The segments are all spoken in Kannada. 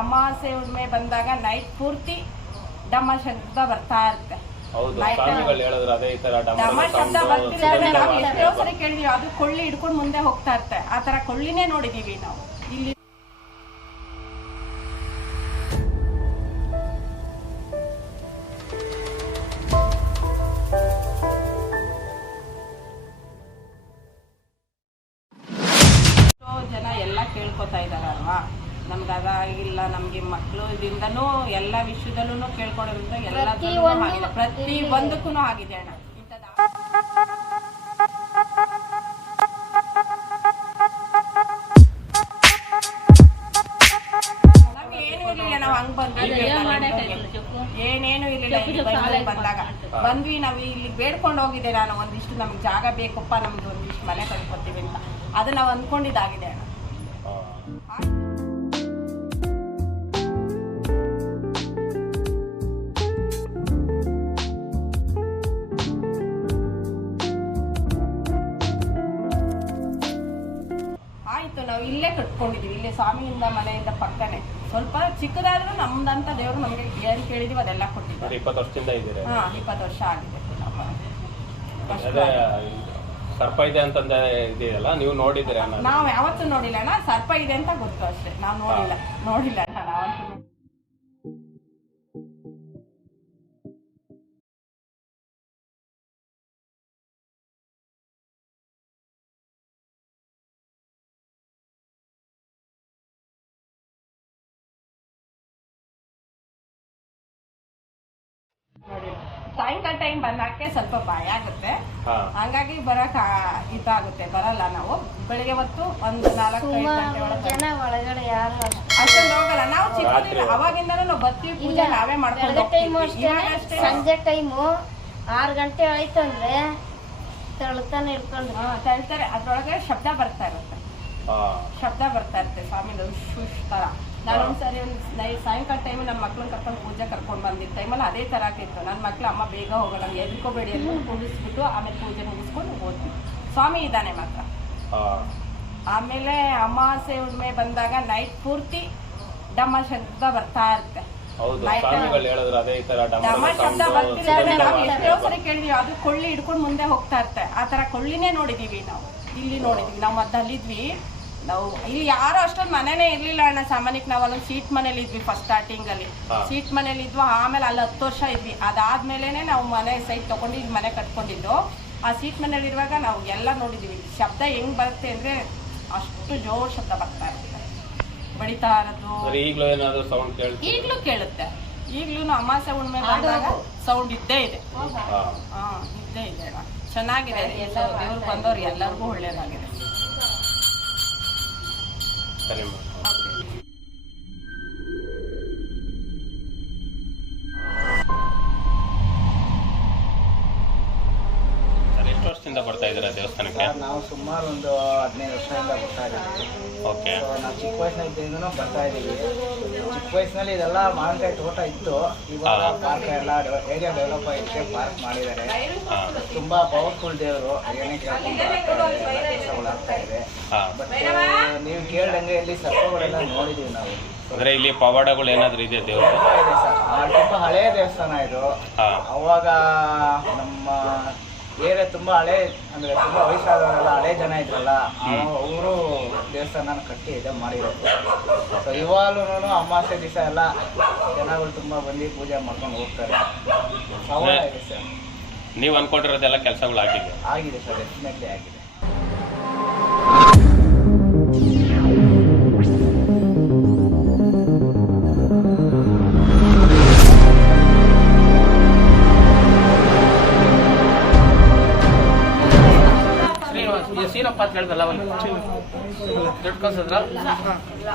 ಅಮಾವಾಸ್ಯೆ ಹುಣ್ಣಿಮೆ ಬಂದಾಗ ನೈಟ್ ಪೂರ್ತಿ ಡಮ್ಮ ಶಬ್ದ ಬರ್ತಾ ಇರುತ್ತೆ. ಹೌದು. ಸ್ವಾಮಿಗಳು ಹೇಳಿದ್ರು ಅದೇ ಈ ತರ ಡಮ್ಮ ಶಬ್ದ ಬರ್ತಿರ್ತದೆ ನಾವು ಎಷ್ಟೋ ಸರಿ ಕೇಳಿದೀವಿ. ಅದು ಕೊಳ್ಳಿ ಹಿಡ್ಕೊಂಡು ಮುಂದೆ ಹೋಗ್ತಾ ಇರುತ್ತೆ. ಆ ತರ ಕೊಳ್ಳಿನೇ ನೋಡಿದೀವಿ ನಾವು. ನಮ್ಗೆ ಇಲ್ಲ ನಮ್ಗೆ ಮಕ್ಕಳು ಇದರಿಂದನೂ ಎಲ್ಲ ವಿಷಯದಲ್ಲೂ ಕೇಳ್ಕೊಳ್ಳೋದ್ರಿಂದ ಎಲ್ಲದೂ ಪ್ರತಿ ಒಂದಕ್ಕೂ ಆಗಿದೆ. ಅಣ್ಣ. ಇರ್ಲಿಲ್ಲ ಏನೇನು ಇಲ್ಲ ಇಲ್ಲಿ ಬಂದಾಗ. ಬಂದ್ವಿ ನಾವು ಇಲ್ಲಿ ಬೇಡ್ಕೊಂಡು ಹೋಗಿದ್ದೆ ನಾನು ಒಂದಿಷ್ಟು ನಮ್ಗೆ ಜಾಗ ಬೇಕಪ್ಪ ನಮ್ಗೆ ಒಂದಿಷ್ಟು ಮನೆ ಕಳ್ಕೊತೀವಿ ಅಂತ. ಅದನ್ನ ನಾವು ಅಂದ್ಕೊಂಡಿದ್ದಾಗಿದೆ ಅಣ್ಣ. ಇಲ್ಲೇ ಕಟ್ಕೊಂಡಿದೀವಿ. ಇಲ್ಲೇ ಸ್ವಾಮಿಯಿಂದ ಮನೆಯಿಂದ ಪಕ್ಕನೆ. ಸ್ವಲ್ಪ ಚಿಕ್ಕದಾದ್ರೂ ನಮ್ದಂತ ದೇವ್ರು ನಮ್ಗೆ ಏನ್ ಕೇಳಿದೀವಿ ಅದೆಲ್ಲ ಕೊಟ್ಟಿದ್ದಾರೆ. ಇಪ್ಪತ್ತು ವರ್ಷದಿಂದ ಇದ್ದೀರಾ? ಹಾ ಇಪ್ಪತ್ತು ವರ್ಷ ಆಗಿದೆ. ನಮ್ಮ ಅದೇ ಸರ್ಪ ಇದೆ ಅಂತಂದ ಇದೆಯಲ್ಲ ನೀವು ನೋಡಿದ್ರೆ ನಾವ್ ನಾವು ಯಾವತ್ತೂ ನೋಡಿಲ್ಲ ಅಣ್ಣ. ಸರ್ಪ ಇದೆ ಅಂತ ಗೊತ್ತು ಅಷ್ಟೇ. ನಾವು ನೋಡಿಲ್ಲ. ನೋಡಿಲ್ಲ. ಸಾಯಂಕಾಲ ಟೈಮ್ ಬಂದಾಕೆ ಸ್ವಲ್ಪ ಭಯ ಆಗುತ್ತೆ. ಹಂಗಾಗಿ ಬರಕ್ ಇದಾಗುತ್ತೆ ಬರಲ್ಲ ನಾವು. ಬೆಳಿಗ್ಗೆ ಹೊತ್ತು ಒಂದು ನಾಲ್ಕು ಗಂಟೆ ಒಳಗೆ ಜನ ಒಳಗಡೆ ಯಾರು ಅಷ್ಟು ಅಷ್ಟೊಂದು ಹೋಗಲ್ಲ. ನಾವು ಚಿಕ್ಕದಿಲ್ಲ. ಅವಾಗಿಂದನೂ ನಾವು ಬರ್ತೀವಿ. ಪೂಜೆ ನಾವೇ ಮಾಡ್ಕೊಂಡು ಬೆಳಗ್ಗೆ ಟೈಮು ಅಷ್ಟೇ. ಸಂಜೆ ಟೈಮು ಆರು ಗಂಟೆ ಆಯ್ತು ಅಂದ್ರೆ ತಳ್ತಾನೆ ಇಟ್ಕೊಂಡು ತೆಳ್ತಾರೆ ಅದ್ರೊಳಗೆ ಶಬ್ದ ಬರ್ತಾ ಇರುತ್ತೆ. ಶಬ್ದ ಬರ್ತಾ ಇರುತ್ತೆ. ಸ್ವಾಮಿ ತರ ನಾನು ಒಂದ್ಸರಿ ಒಂದು ಸಾಯಂಕಾಲ ಟೈಮ್ ನಮ್ಮ ಮಕ್ಳನ್ನ ಕರ್ಕೊಂಡು ಪೂಜೆ ಕರ್ಕೊಂಡು ಬಂದಿದ್ದ ಟೈಮಲ್ಲಿ ಅದೇ ತರ ಆಗಿತ್ತು. ನನ್ನ ಮಕ್ಳು ಅಮ್ಮ ಬೇಗ ಹೋಗೋಣ ಎದ್ಕೋಬೇಡಿ ಅಂತ ಕುಡಿಸ್ಬಿಟ್ಟು ಆಮೇಲೆ ಪೂಜೆ ಮುಗಿಸ್ಕೊಂಡು ಹೋದ್ವಿ. ಸ್ವಾಮಿ ಇದ್ದಾನೆ ಮಾತ್ರ. ಆಮೇಲೆ ಅಮಾವಾಸ್ಯೆ ಹುಣ್ಣಿಮೆ ಬಂದಾಗ ನೈಟ್ ಪೂರ್ತಿ ಡಮ್ಮ ಶಬ್ದ ಬರ್ತಾ ಇರುತ್ತೆ. ಡಮ್ಮ ಶಬ್ದ ನಾವು ಎಷ್ಟೋ ಸರಿ ಕೇಳಿದೀವಿ ಅದು ಕೊಳ್ಳಿ ಹಿಡ್ಕೊಂಡು ಮುಂದೆ ಹೋಗ್ತಾ ಇರುತ್ತೆ. ಆ ತರ ಕೊಳ್ಳಿನೇ ನೋಡಿದೀವಿ ನಾವು. ಇಲ್ಲಿ ನೋಡಿದ್ವಿ. ನಾವು ಮದ್ದಲ್ಲಿದ್ವಿ. ನಾವು ಇಲ್ಲಿ ಯಾರು ಅಷ್ಟೊಂದು ಮನೆನೇ ಇರ್ಲಿಲ್ಲ ಅಣ್ಣ ಸಾಮಾನ್ಯಕ್ಕೆ ನಾವು ಅಲ್ಲೊಂದು ಸೀಟ್ ಮನೇಲಿ ಇದ್ವಿ ಫಸ್ಟ್ ಸ್ಟಾರ್ಟಿಂಗ್ ಅಲ್ಲಿ. ಸೀಟ್ ಮನೇಲಿ ಇದ್ವು ಆಮೇಲೆ ಅಲ್ಲಿ ಹತ್ತು ವರ್ಷ ಇದ್ವಿ. ಅದಾದ್ಮೇಲೆನೆ ನಾವು ಮನೆ ಸೈಟ್ ತಗೊಂಡು ಇಲ್ಲಿ ಮನೆ ಕಟ್ಕೊಂಡಿದ್ದು. ಆ ಸೀಟ್ ಮನೇಲಿ ಇರುವಾಗ ನಾವು ಎಲ್ಲ ನೋಡಿದೀವಿ. ಶಬ್ದ ಹೆಂಗ್ ಬರುತ್ತೆ ಅಂದ್ರೆ ಅಷ್ಟು ಜೋರ್ ಶಬ್ದ ಬರ್ತಾ ಇರುತ್ತೆ. ಬಡಿತಾ ಇರೋದು. ಈಗ್ಲೂ ಕೇಳುತ್ತೆ. ಈಗ್ಲೂ ಅಮಾಸೆ ಹುಣ್ಣಿಮೆ ಬಂದಾಗ ಸೌಂಡ್ ಇದ್ದೇ ಇದೆ. ಹಾ. ಹಾ ಇದ್ದೇ ಇದೆ ಅಣ್ಣ. ಚೆನ್ನಾಗಿದೆ. ದೇವ್ರಿಗೆ ಬಂದವ್ರು ಎಲ್ಲರಿಗೂ ಒಳ್ಳೇದಾಗಿದೆ. ಸರಿ ದೇವಸ್ಥಾನಕ್ಕೆ ಸರ್, ನಾವು ಸುಮಾರು ಒಂದು ಹದಿನೈದು ವರ್ಷದಿಂದ ಬರ್ತಾ ಇದ್ದೀವಿ. ಓಕೆ. ಸೊ ನಾವು ಚಿಕ್ಕ ವಯಸ್ಸಿನಿಂದನೂ ಬರ್ತಾ ಇದ್ದೀವಿ. ಚಿಕ್ಕ ವಯಸ್ಸಿನಲ್ಲಿ ಇದೆಲ್ಲ ಮಾವಿನಕಾಯಿ ತೋಟ ಇತ್ತು. ಇವಾಗ ಹಾ. ಪಾರ್ಕ್ ಎಲ್ಲ ಏರಿಯಾ ಡೆವಲಪ್ ಆಗಿದೆ ಪಾರ್ಕ್ ಮಾಡಿದ್ದಾರೆ. ತುಂಬ ತುಂಬಾ ಪವರ್ಫುಲ್ ದೇವರು ಏನೇ ಕೇಳ್ಕೊಂಡು ಆಗ್ತಾ ಇದೆ ಎಲ್ಲ ಕೆಲಸಗಳು ಆಗ್ತಾ ಇದೆ. ಹಾ. ಬಟ್ ನೀವು ಕೇಳ್ದಂಗೆ ಇಲ್ಲಿ ಸರ್ಪಗಳೆಲ್ಲ ನೋಡಿದೀವಿ ನಾವು. ಅಂದ್ರೆ ಇಲ್ಲಿ ಪವಾಡಗಳು ಏನಾದ್ರು ಇದೆ ದೇವರು ತುಂಬಾ ಇದೆ ಸರ್. ಆ, ತುಂಬಾ ಹಳೆ ದೇವಸ್ಥಾನ ಇದು. ಹಾ. ಅವಾಗ ನಮ್ಮ ಏರಿಯಾ ತುಂಬಾ ಹಳೆ ಅಂದ್ರೆ ತುಂಬಾ ವಯಸ್ಸಾದವರೆಲ್ಲ ಹಳೆ ಜನ ಇದ್ರಲ್ಲ ಅವರು ದೇವಸ್ಥಾನ ಕಟ್ಟಿ ಇದೆ ಮಾಡಿರೋದು. ಸೊ ಇವಾಗಲೂ ಅಮಾವಾಸ್ಯೆ ದಿವಸ ಎಲ್ಲ ಜನಗಳು ತುಂಬಾ ಬಂದು ಪೂಜೆ ಮಾಡ್ಕೊಂಡು ಹೋಗ್ತಾರೆ. ಇದೆ ಸರ್. ನೀವು ಅನ್ಕೊಂಡಿರೋದೆಲ್ಲ ಕೆಲಸಗಳು ಆಗಿದೆ. ಆಗಿದೆ ಸರ್ ಡೆಫಿನೆಟ್ಲಿ ಆಗಿದೆ. ಒಂದು ದುಡ್ಡು ಕಳ್ಸಿದ್ರ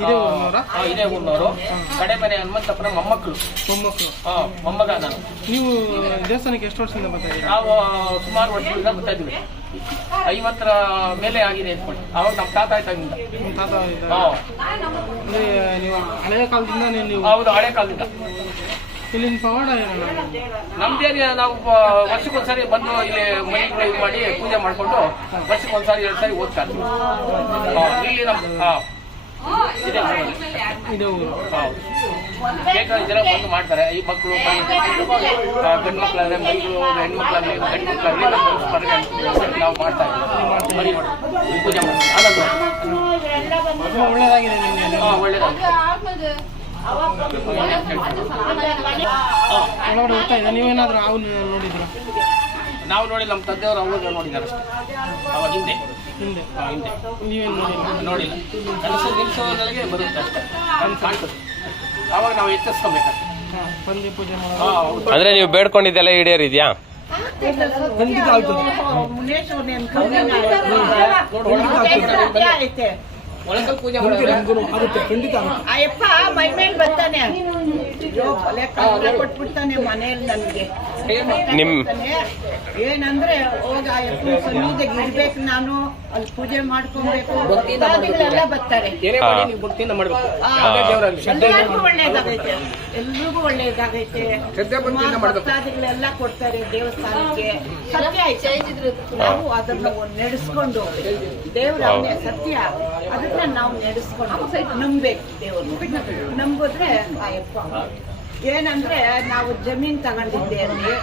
ಇದೇ ಊರ್ನವ್ರಾ? ಹಾ, ಇದೇ ಊರ್ನವರು ಕಡೆ ಮನೆ ಹನುಮಂತಪ್ಪನ ಮೊಮ್ಮಕ್ಕಳು. ಮೊಮ್ಮಕ್ಕಳು. ಹಾಂ ಮೊಮ್ಮಗ ನಾನು. ನೀವು ದೇವಸ್ಥಾನಕ್ಕೆ ಎಷ್ಟು ವರ್ಷದಿಂದ ಬರ್ತಾ ಇದ್ದೀರಾ? ನಾವು ಸುಮಾರು ವರ್ಷದಿಂದ ಬರ್ತಾ ಇದ್ವಿ ಐವತ್ತರ ಮೇಲೆ ಆಗಿದೆ ಅಂದ್ಕೊಂಡು ಅವಾಗ ನಮ್ಮ ತಾತ ಆಯ್ತಾಗಿಂದ ನಿಮ್ಮ ತಾತ. ಹಾ. ಅಂದ್ರೆ ನೀವು ಹಳೆಯ ಕಾಲದಿಂದ ನೀವು- ನೀವು ಹೌದು ಹಳೆ ಕಾಲದಿಂದ. ಇಲ್ಲಿನ ಪವಾಡ ಏನಲ್ಲ ನಮ್ದೇನೆ ನಾವು ವರ್ಷಕ್ಕೊಂದ್ಸರಿ ಬಂದು ಇಲ್ಲಿ ಮನೆಗಳು ಇದು ಮಾಡಿ ಪೂಜೆ ಮಾಡಿಕೊಂಡು ವರ್ಷಕ್ಕೊಂದ್ಸರಿ ಎರಡು ಸಾರಿ ಓದ್ತಾ ಹಾ, ಇಲ್ಲಿ ನಮ್ಮ ಹಾ. ಇದೆ ಬೇಕಾದ ಜನ ಬಂದು ಮಾಡ್ತಾರೆ. ಈ ಮಕ್ಕಳು ಗಂಡು ಮಕ್ಕಳಾದ್ರೆ ಹೆಣ್ಣು ಹೆಣ್ಮಕ್ಳಾಗಲಿ ಗಂಡು ಮಕ್ಕಳಾಗಲಿ ನಮ್ಮ ಸ್ಪರ್ಧೆ ಅಂತ ನಾವು ಮಾಡ್ತಾ ಇದ್ದೀವಿ ಮರಿ ಮಾಡಿ ಪೂಜೆ ಮಾಡಿ ಆನಂದ. ತುಂಬ ಒಳ್ಳೇದಾಗಿದೆ ನಿಮಗೆ. ಒಳಗಡೆ ಹೋಗ್ತಾ ಇದೆ ನೀವೇನಾದ್ರೂ ಹಾವು ನೋಡಿದ್ರ ನಾವು ನೋಡಿ ನಮ್ಮ ತಂದೆಯವರು ಅವಾಗ ನೋಡಿದ್ದಾರೆ ಅಷ್ಟೇ. ಅವಾಗ ಹಿಂದೆ. ಹಿಂದೆ. ಹಿಂದೆ. ನೀವೇನು ನೋಡಿಲ್ಲ? ನೋಡಿಲ್ಲ. ಕೆಲಸ ಬರುತ್ತೆ ಅಷ್ಟೇ. ನಮ್ಗೆ ಕಾಣ್ತದೆ. ಅವಾಗ ನಾವು ಎಚ್ಚರಿಸ್ಕೊಬೇಕಾಗ್ತದೆ. ಹಾಂ ಬಂದು ಪೂಜೆ ಮಾಡಿ ಹಾಂ ಹೌದು ಅಂದ್ರೆ ನೀವು ಬೇಡ್ಕೊಂಡಿದ್ದೆಲ್ಲ ಈಡೇರಿದ್ಯಾ? ಖಂಡಿತ ಆಗ್ತದೆ ಒಳಕಲ್ ಪೂಜೆ ಆಗುತ್ತೆ ಖಂಡಿತ ಅಯ್ಯಪ್ಪ ಮೈ ಮೇಲೆ ಬರ್ತಾನೆ. ಕೊಟ್ಬಿಡ್ತಾನೆ ಮನೆಯಲ್ಲಿ ನನಗೆ. ನಿಮ್ ಏನಂದ್ರೆ ಹೋಗ ಅಯ್ಯಪ್ಪನ ಸನ್ನಿಧಿಗೆ ಇರ್ಬೇಕು ನಾನು. ಅಲ್ಲಿ ಪೂಜೆ ಮಾಡ್ಕೊಬೇಕು. ಭಕ್ತಾದಿಗಳೆಲ್ಲ ಬರ್ತಾರೆ. ಭಕ್ತಿಯಿಂದ ಮಾಡಬೇಕು. ಆ, ಎಲ್ಲರಿಗೂ ಒಳ್ಳೇದಾಗೈತೆ. ಎಲ್ರಿಗೂ ಒಳ್ಳೇದಾಗೈತೆ. ಭಕ್ತಾದಿಗಳೆಲ್ಲ ಕೊಡ್ತಾರೆ ದೇವಸ್ಥಾನಕ್ಕೆ. ಸತ್ಯ ಐತೆ ನಾವು ಅದನ್ನ ಒಂದ್ ನಡೆಸ್ಕೊಂಡು ದೇವ್ರ ಸತ್ಯ. ಅದನ್ನ ನಾವು ನಡೆಸ್ಕೊಂಡು ನಂಬೇಕು ದೇವರು. ನಂಬಿದ್ರೆ ಅಯ್ಯಪ್ಪ ಏನಂದ್ರೆ ನಾವು ಜಮೀನ್ ತಗೊಂಡಿದ್ದೆ ಅಲ್ಲಿ.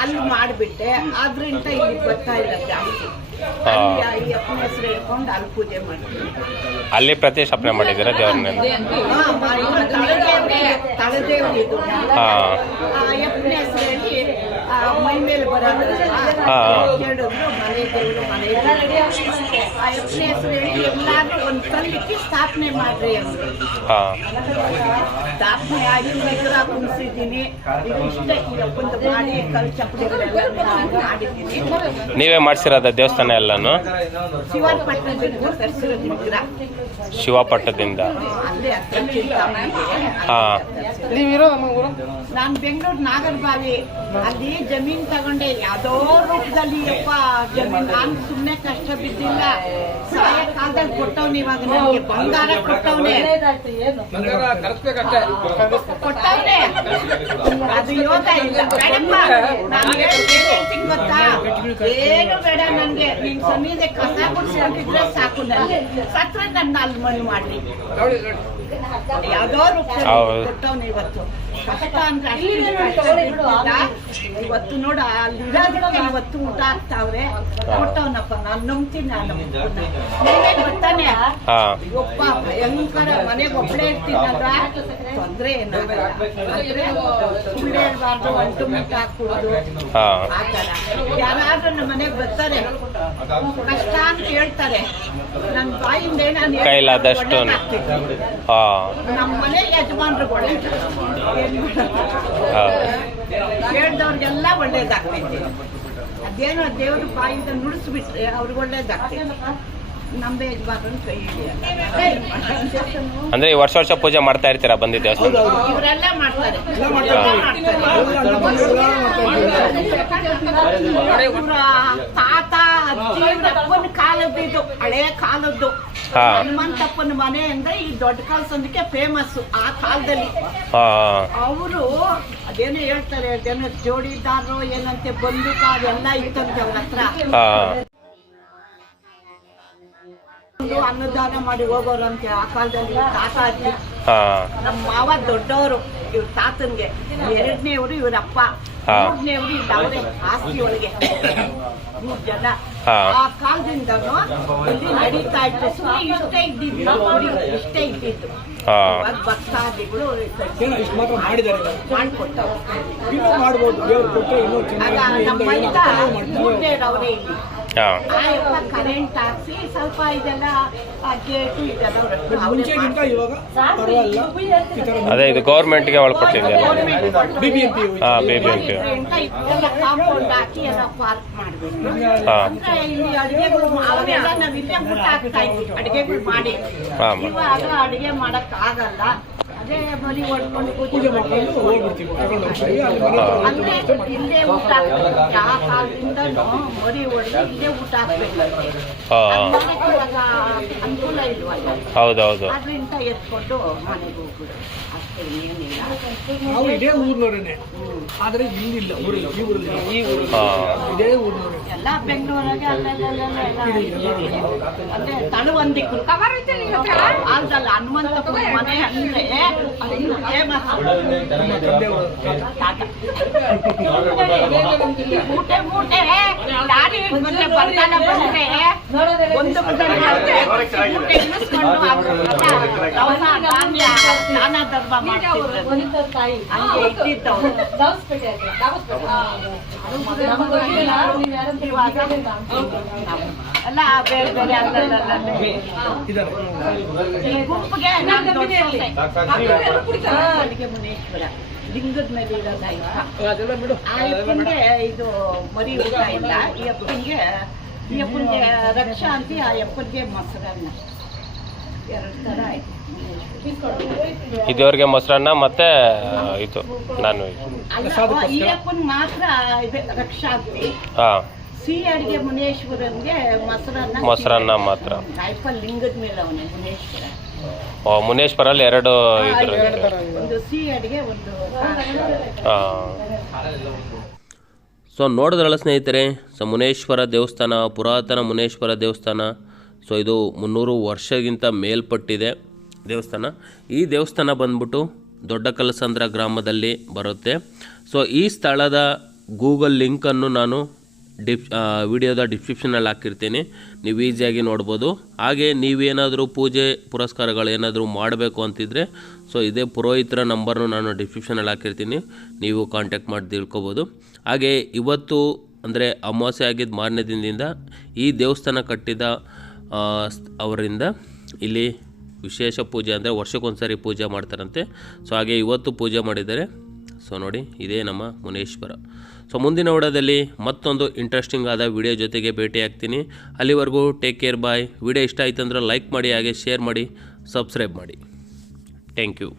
ಅಲ್ಲಿ ಮಾಡ್ಬಿಟ್ಟೆ. ಆದ್ರಿಂದ ಇಲ್ಲಿ ಬರ್ತಾ ಇಲ್ಲ ಜಾಸ್ತಿ. ಅಲ್ಲಿ ಅಯ್ಯಪ್ಪನ ಹೆಸರು ಹೇಳ್ಕೊಂಡು ಅಲ್ಲಿ ಪೂಜೆ ಮಾಡ್ತೀವಿ. ಅಲ್ಲಿ ಪ್ರತಿಷ್ಠಾಪನೆ ಮಾಡಿದ್ದೀರಾ ದೇವ್ರನ್ನ? ತಳದೇವ್ರಿ ಇದು. ಆ ಸ್ಥಾಪನೆ ಮಾಡ್ರಿ ಸ್ಥಾಪನೆ ಆಗಿ ಕುಣಿಸಿದ್ದೀನಿ ನೀವೇ ಮಾಡ್ಸಿರೋದ ದೇವಸ್ಥಾನ ಎಲ್ಲಾನು? ಶಿವಪಟ್ಟದಿಂದ ಹಾ ನಾನ್ ಬೆಂಗಳೂರು ನಾಗರಬಾವಿ ಅಲ್ಲಿ ಜಮೀನ್ ತಗೊಂಡೆ ಯಾವ್ದೋ ರೂಪದಲ್ಲಿ ಅಪ್ಪ ಜಮೀನ್ ನಾನು ಸುಮ್ನೆ ಕಷ್ಟ ಬಿದ್ದಿಲ್ಲ. ಸಾಯ ಕಾಲದಲ್ಲಿ ಕೊಟ್ಟವ್ನ ಇವಾಗ ನನಗೆ ಬಂಗಾರ ಕೊಟ್ಟವ್ನೆ. ಕೊಟ್ಟವ್ನೆ. ಅದು ಯೋಗ ಇಲ್ಲ. ಬೇಡಪ್ಪ, ನಾನು ಏನ್ ಹೇಳ್ತೀನಿ ಗೊತ್ತಾ? ಏನು ಬೇಡ ನನ್ಗೆ. ನಿನ್ ಸನ್ನಿಧಿ ಕಸ ಅಂತಿದ್ರೆ ಸಾಕು ನನಗೆ ಸತ್ರ ನನ್ನ ಅಲ್ಲಿ ಮಣ್ಣು ಮಾಡ್ಲಿ. ಇವತ್ತು. ನೋಡ ಇವತ್ತು ಊಟ ಆಗ್ತಾವ್ರೆ. ಕೊಟ್ಟವನಪ್ಪ ನಾನು ನಂಬ್ತೀನಿ ನಾನು. ಬರ್ತಾನೆ? ಹಾ. ಒಪ್ಪ ಭಯಂಕರ ಮನೆಗೆ ಒಬ್ಬಳೇ ಇರ್ತೀನಲ್ಲ ತೊಂದ್ರೆ ಹೇಳ್ಬಾರ್ದು ಅಂಟು ಮುಟ್ಟು ಹಾಕ್ಬಿಡುದು ಹಾ. ಆ ಥರ. ಯಾರಾದ್ರೂ ನಮ್ಮ ಮನೆಗೆ ಬರ್ತಾರೆ. ಕಷ್ಟ ಅಂತ ಹೇಳ್ತಾರೆ. ನನ್ನ ಬಾಯಿಂದ ನಾನು ಕೈಲಾದಷ್ಟು ಹಾ. ನಮ್ಮ ಮನೆ ಯಜಮಾನ್ರು ಹೇಳ್ದವ್ರಿಗೆಲ್ಲ ಒಳ್ಳೇದಾಗ್ತೈತಿ. ಅದೇನೋ ದೇವ್ರ ಬಾಯಿಂದ ನುಡಿಸ್ಬಿಟ್ರೆ ಅವ್ರಿಗೆ ಒಳ್ಳೇದಾಗ್ತೈತೆ. ನಮ್ಮ ಯಜಮಾನ್ರನ್ನ ಕೈ ಹಿಡಿಯಲ್ಲ. ಅಂದ್ರೆ ಈ ವರ್ಷ ವರ್ಷ ಪೂಜೆ ಮಾಡ್ತಾ ಇರ್ತೀರಾ ಬಂದಿ ದೇವಸ್ಥಾನ ಇವರೆಲ್ಲ ಮಾಡ್ತಾರೆ. ಎಲ್ಲ ಮಾಡ್ತಾರೆ. ಇವ್ರ ತಾತ ಅಜ್ಜಿ ಕಾಲದ್ದು ಇದು ಹಳೆ ಕಾಲದ್ದು. ಹಾ. ಹನುಮಂತಪ್ಪನ ಮನೆ ಅಂದ್ರೆ ಈ ದೊಡ್ಡ ಕಾಲ ಸಂದಕ್ಕೆ ಫೇಮಸ್ ಆ ಕಾಲದಲ್ಲಿ. ಹಾ ಅವರು ಅದೇನೋ ಹೇಳ್ತಾರೆ ಅದೇನೋ ಜೋಡಿದಾರರು ಏನಂತೆ ಬಂದೂಕ ಎಲ್ಲ ಇತ್ತಂತೆ ಅವ್ರ ಹತ್ರ. ಹಾ. ಅನ್ನದಾನ ಮಾಡಿ ಹೋಗೋರು ಅಂತ ಆ ಕಾಲದಲ್ಲಿ ತಾತ ಅಜ್ಜಿ ನಮ್ ನಮ್ಮ ಮಾವ ದೊಡ್ಡವರು ಇವ್ರ ತಾತನ್ಗೆ. ಎರಡನೇವ್ರು ಇವ್ರ ಅಪ್ಪ. ಮೂರನೇವ್ರು ಇಲ್ಲ ಅವರೇ ಆಸ್ತಿ ಒಳಗೆ. ಮೂರ್ ಜನ. ಆ ಕಾಲದಿಂದನು ಇಲ್ಲಿ ನಡೀತಾ ಇತ್ತು. ಸುಮ್ಮನೆ ಇಷ್ಟೇ ಇದ್ದಿದ್ದು ಇಷ್ಟೇ ಇದ್ದಿತ್ತು. ಇವಾಗ ಭಕ್ತಾದಿಗಳು ಮಾಡ್ಕೊಟ್ಟವ್ರು. ನಮ್ಮ ಅವರೇ ಇಲ್ಲಿ. ಆ ಯಪ್ಪ ಕರೆಂಟ್ ಹಾಕ್ಸಿ ಸ್ವಲ್ಪ ಇದೆಲ್ಲ ಗೇಟು ಇದೆಲ್ಲ ಅವ್ರ ಹತ್ರ ಮುಂಚೆಗಿಂತ ಇವಾಗ ಪರವಾಗಿಲ್ಲ. ಈ ಥರ ಅದೇ ಇದು ಗೌರ್ಮೆಂಟ್ಗೆ ಗೆ ಬಿ ಬಿ ಎಂ ಪಿ ಹಾ ಬಿ ಬಿ ಎಂ ಪಿ ಎಲ್ಲ ಕಾಂಪೌಂಡ್ ಹಾಕಿ ಎಲ್ಲ ಪಾರ್ಕ್ ಮಾಡ್ಬೇಕು ಹಾ ಅಂದ್ರೆ ಇಲ್ಲಿ ಅಡಿಗೆಗಳು ಅವೆಲ್ಲ ನಾವ್ ಇಲ್ಲೇ ಊಟ ಹಾಕ್ತಾ ಇದ್ವಿ ಅಡಿಗೆಗಳು ಮಾಡಿ ಹಾ. ಇವಾಗ ಅಡಿಗೆ ಮಾಡಕ್ ಆಗಲ್ಲ ಅದೇ ಬಲಿ ಹೊಡ್ಕೊಂಡು ಪೂಜೆ ಪೂಜೆ ಮಾಡ್ಕೊಂಡು ಹೋಗ್ಬಿಡ್ತೀವಿ. ತಗೊಂಡು ಹೋಗ್ತೀವಿ ಅಲ್ಲಿ ಮನೆ ಹತ್ರ ಅಂದ್ರೆ ಇಲ್ಲೇ ಊಟ ಹಾಕ್ಬೇಕು ಯಾವ ಕಾಲದಿಂದ ಮರಿ ಹೊಡೆದು ಇಲ್ಲೇ ಊಟ ಹಾಕ್ಬೇಕು ಇವಾಗ ಅನುಕೂಲ ಇಲ್ವಲ್ಲ ಹೌದೌದು. ಆದ್ರಿಂದ ಎತ್ಕೊಂಡು ಮನೆಗೆ ಹೋಗ್ಬಿಡು. ಅಷ್ಟೇ ಇನ್ನೇನಿಲ್ಲ ನಾವು ಇದೇ ಊರ್ನವರೇನೆ. ಆದ್ರೆ ಇಲ್ಲಿಲ್ಲ ಊರಿಲ್ಲ ಈ ಊರಲ್ಲಿ ಈ ಊರಲ್ಲಿ ಇದೇ ಊರ್ನವರೇ. ಎಲ್ಲ ಬೆಂಗಳೂರಾಗೆ ಅಲ್ಲೆಲ್ಲ ತಳು ಅಂದ್ರೆ ತಳವಂದಿಕ್ರು ಆಲ್ದಲ್ಲ ಹನುಮಂತಪ್ಪ ಮನೆ ಅಂದ್ರೆ. ಮೂಟೆ ಮೂಟೆ ಲಾರಿ ಬಂದ್ರೆ ಬರ್ತಾನ ಬಂದ್ರೆ ಒಂದು ಮೂಟೆ ಇಳಿಸ್ಕೊಂಡು ಧಾನ್ಯ ನಾನಾ ಧರ್ಮ ಮಾಡ್ತಿದ್ರು ಹಂಗೆ ಇಟ್ಟಿದ್ದವ್ರು ಇವಾಗ ಎಲ್ಲ ಬೇರೆ ಬೇರೆ ಅಲ್ಲ ಗುಂಪಿಗೆ. ಅಡಿಗೆ ಮುನೇಶ್ವರ ಲಿಂಗದ ಮೇಲೆ ಇರೋದ ಅದೆಲ್ಲ ಬಿಡು ಆ ಅಪ್ಪನಿಗೆ ಇದು ಮರಿ ಊಟ ಇಲ್ಲ. ಈ ಅಪ್ಪನಿಗೆ ಈ ಅಪ್ಪನಿಗೆ ರಕ್ಷಾ ಅಂತ ಆ ಮೊಸರನ್ನ. ಎರಡು ಥರ ಆಯ್ತು. ಇದುವರೆಗೆ ಮೊಸರನ್ನ ಮತ್ತೆ ಇದು ನಾನು ಮಾತ್ರ ಇದೆ ರಕ್ಷಾ ಹಾಂ. ಸಿ ಅಡಿಗೆ ಮುನೇಶ್ವರನ್ಗೆ ಮೊಸರನ್ನ ಮೊಸರನ್ನ ಮಾತ್ರ. ಲಿಂಗದ ಮೇಲೆ ಅವನೇ ಮುನೇಶ್ವರ. ಓ ಮುನೇಶ್ವರಲ್ಲಿ ಎರಡು ಇದ್ರ ಒಂದು ಸಿ ಅಡಿಗೆ ಒಂದು ಸೊ ನೋಡಿದ್ರಲ್ಲ ಸ್ನೇಹಿತರೆ ಸೊ ಮುನೇಶ್ವರ ದೇವಸ್ಥಾನ ಪುರಾತನ ಮುನೇಶ್ವರ ದೇವಸ್ಥಾನ. ಸೊ ಇದು ಮುನ್ನೂರು ವರ್ಷಗಿಂತ ಮೇಲ್ಪಟ್ಟಿದೆ ದೇವಸ್ಥಾನ. ಈ ದೇವಸ್ಥಾನ ಬಂದ್ಬಿಟ್ಟು ದೊಡ್ಡ ಕಲಸಂದ್ರ ಗ್ರಾಮದಲ್ಲಿ ಬರುತ್ತೆ. ಸೊ ಈ ಸ್ಥಳದ ಗೂಗಲ್ ಲಿಂಕನ್ನು ನಾನು ಡಿಪ್ ವಿಡಿಯೋದ ಡಿಸ್ಕ್ರಿಪ್ಷನಲ್ಲಿ ಹಾಕಿರ್ತೀನಿ. ನೀವು ಈಸಿಯಾಗಿ ನೋಡ್ಬೋದು. ಹಾಗೆ ನೀವೇನಾದರೂ ಪೂಜೆ ಪುರಸ್ಕಾರಗಳು ಏನಾದರೂ ಮಾಡಬೇಕು ಅಂತಿದ್ರೆ, ಸೊ ಇದೇ ಪುರೋಹಿತರ ನಂಬರ್ನು ನಾನು ಡಿಸ್ಕ್ರಿಪ್ಷನಲ್ಲಿ ಹಾಕಿರ್ತೀನಿ. ನೀವು ಕಾಂಟ್ಯಾಕ್ಟ್ ಮಾಡಿ ತಿಳ್ಕೊಬೋದು. ಹಾಗೆ ಇವತ್ತು ಅಂದರೆ ಅಮಾವಾಸ್ಯೆ ಆಗಿದ್ದ ಮಾರನೇ ದಿನದಿಂದ ಈ ದೇವಸ್ಥಾನ ಕಟ್ಟಿದ ಅವರಿಂದ ಇಲ್ಲಿ ವಿಶೇಷ ಪೂಜೆ ಅಂದರೆ ವರ್ಷಕ್ಕೊಂದ್ಸರಿ ಪೂಜೆ ಮಾಡ್ತಾರಂತೆ. ಸೊ ಹಾಗೆ ಇವತ್ತು ಪೂಜೆ ಮಾಡಿದ್ದಾರೆ. ಸೊ ನೋಡಿ, ಇದೇ ನಮ್ಮ ಮುನೇಶ್ವರ. ಸೊ ಮುಂದಿನ ವಿಡಿಯೋದಲ್ಲಿ ಮತ್ತೊಂದು ಇಂಟ್ರೆಸ್ಟಿಂಗ್ ಆದ ವಿಡಿಯೋ ಜೊತೆಗೆ ಭೇಟಿ ಆಗ್ತೀನಿ. ಅಲ್ಲಿವರೆಗೂ ಟೇಕ್ ಕೇರ್ ಬಾಯ್ ವಿಡಿಯೋ ಇಷ್ಟ ಆಯ್ತು ಅಂದ್ರೆ ಲೈಕ್ ಮಾಡಿ, ಹಾಗೆ ಶೇರ್ ಮಾಡಿ ಸಬ್ಸ್ಕ್ರೈಬ್ ಮಾಡಿ. Thank you